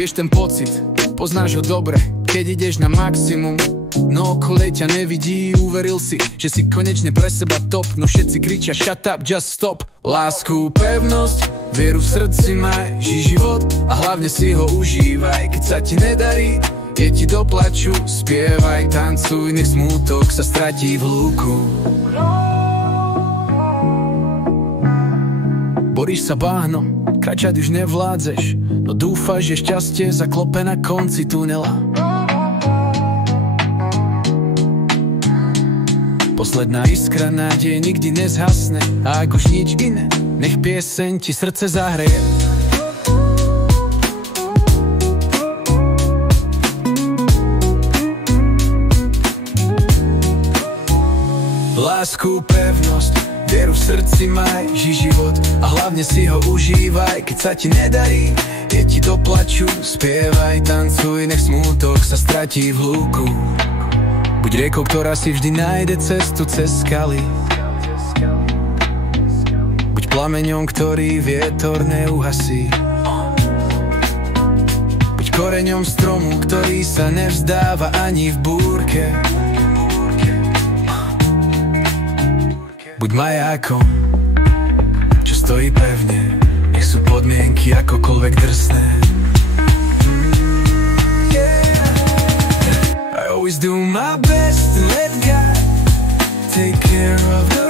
Vieš ten pocit, poznáš ho dobre, keď ideš na maximum. No okolej ťa nevidí, uveril si, že si konečne pre seba top. No všetci kričia shut up, just stop. Lásku, pevnosť, vieru v srdci maj, žij život a hlavne si ho užívaj. Keď sa ti nedarí, je ti do plaču, spievaj, tancuj, nech smútok sa stratí v hluku. Boríš sa bahnom, kráčať už nevládzeš, no dúfaš, že šťastie zaklope na konci tunela. Posledná iskra nádej nikdy nezhasne, a ak už nič iné, nech pieseň ti srdce zahreje. Lásku, pevnosť, vieru v srdci maj, žij život a hlavne si ho užívaj. Keď sa ti nedarí, je ti do plaču, spievaj, tancuj, nech smútok sa stratí v hluku. Buď riekou, ktorá si vždy nájde cestu cez skaly. Buď plameňom, ktorý vietor neuhasí. Buď koreňom stromu, ktorý sa nevzdáva ani v búrke. Buď majákom, čo stojí pevne, nech sú podmienky akokoľvek drsné. I always do my best to let God take care of the